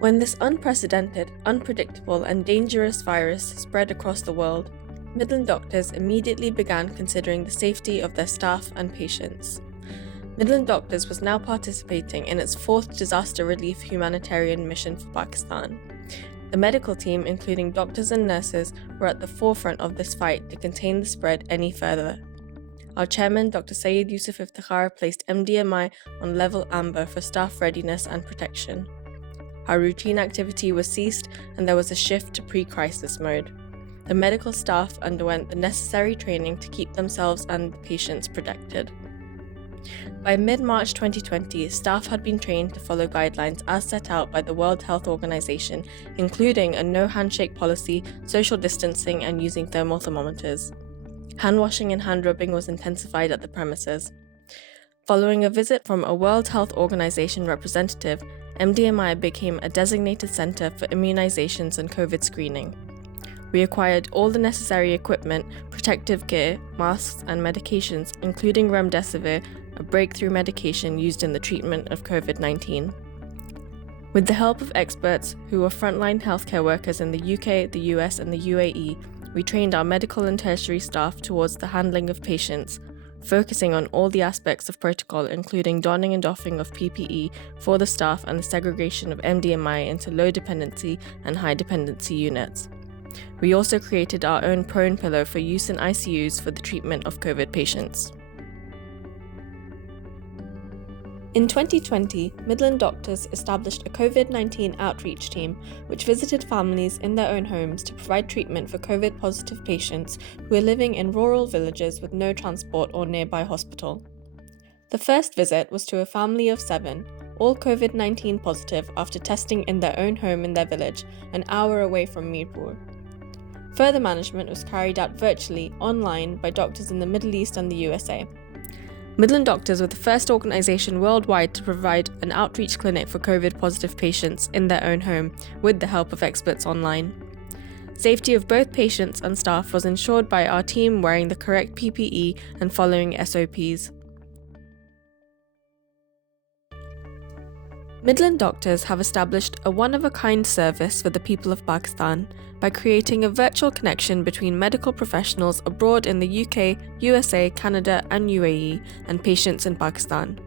When this unprecedented, unpredictable, and dangerous virus spread across the world, Midland Doctors immediately began considering the safety of their staff and patients. Midland Doctors was now participating in its fourth disaster relief humanitarian mission for Pakistan. The medical team, including doctors and nurses, were at the forefront of this fight to contain the spread any further. Our chairman, Dr. Syed Yusuf Iftikhar, placed MDMI on level amber for staff readiness and protection. Our routine activity was ceased and there was a shift to pre-crisis mode. The medical staff underwent the necessary training to keep themselves and the patients protected. By mid-March 2020, staff had been trained to follow guidelines as set out by the World Health Organization, including a no-handshake policy, social distancing, and using thermal thermometers. Hand washing and hand rubbing was intensified at the premises. Following a visit from a World Health Organization representative, MDMI became a designated center for immunizations and COVID screening. We acquired all the necessary equipment, protective gear, masks, and medications, including remdesivir, a breakthrough medication used in the treatment of COVID-19. With the help of experts who were frontline healthcare workers in the UK, the US, and the UAE, we trained our medical and tertiary staff towards the handling of patients, focusing on all the aspects of protocol, including donning and doffing of PPE for the staff and the segregation of MDMI into low dependency and high dependency units. We also created our own prone pillow for use in ICUs for the treatment of COVID patients. In 2020, Midland Doctors established a COVID-19 outreach team which visited families in their own homes to provide treatment for COVID-positive patients who are living in rural villages with no transport or nearby hospital. The first visit was to a family of 7, all COVID-19 positive after testing in their own home in their village, an hour away from Mirpur. Further management was carried out virtually, online, by doctors in the Middle East and the USA. Midland Doctors were the first organization worldwide to provide an outreach clinic for COVID-positive patients in their own home with the help of experts online. Safety of both patients and staff was ensured by our team wearing the correct PPE and following SOPs. Midland Doctors have established a one-of-a-kind service for the people of Pakistan by creating a virtual connection between medical professionals abroad in the UK, USA, Canada, and UAE and patients in Pakistan.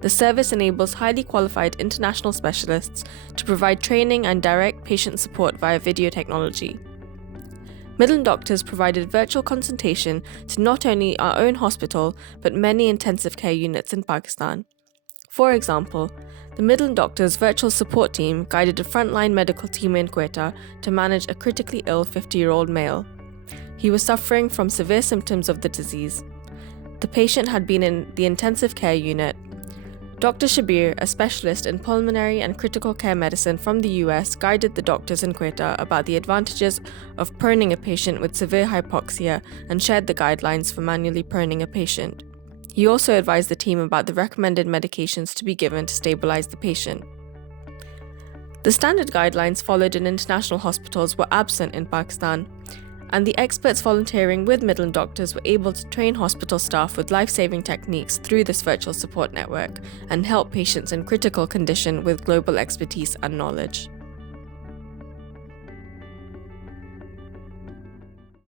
The service enables highly qualified international specialists to provide training and direct patient support via video technology. Midland Doctors provided virtual consultation to not only our own hospital, but many intensive care units in Pakistan. For example, the Midland Doctors virtual support team guided a frontline medical team in Quetta to manage a critically ill 50-year-old male. He was suffering from severe symptoms of the disease. The patient had been in the intensive care unit. Dr. Shabir, a specialist in pulmonary and critical care medicine from the US, guided the doctors in Quetta about the advantages of proning a patient with severe hypoxia and shared the guidelines for manually proning a patient. He also advised the team about the recommended medications to be given to stabilize the patient. The standard guidelines followed in international hospitals were absent in Pakistan, and the experts volunteering with Midland Doctors were able to train hospital staff with life-saving techniques through this virtual support network and help patients in critical condition with global expertise and knowledge.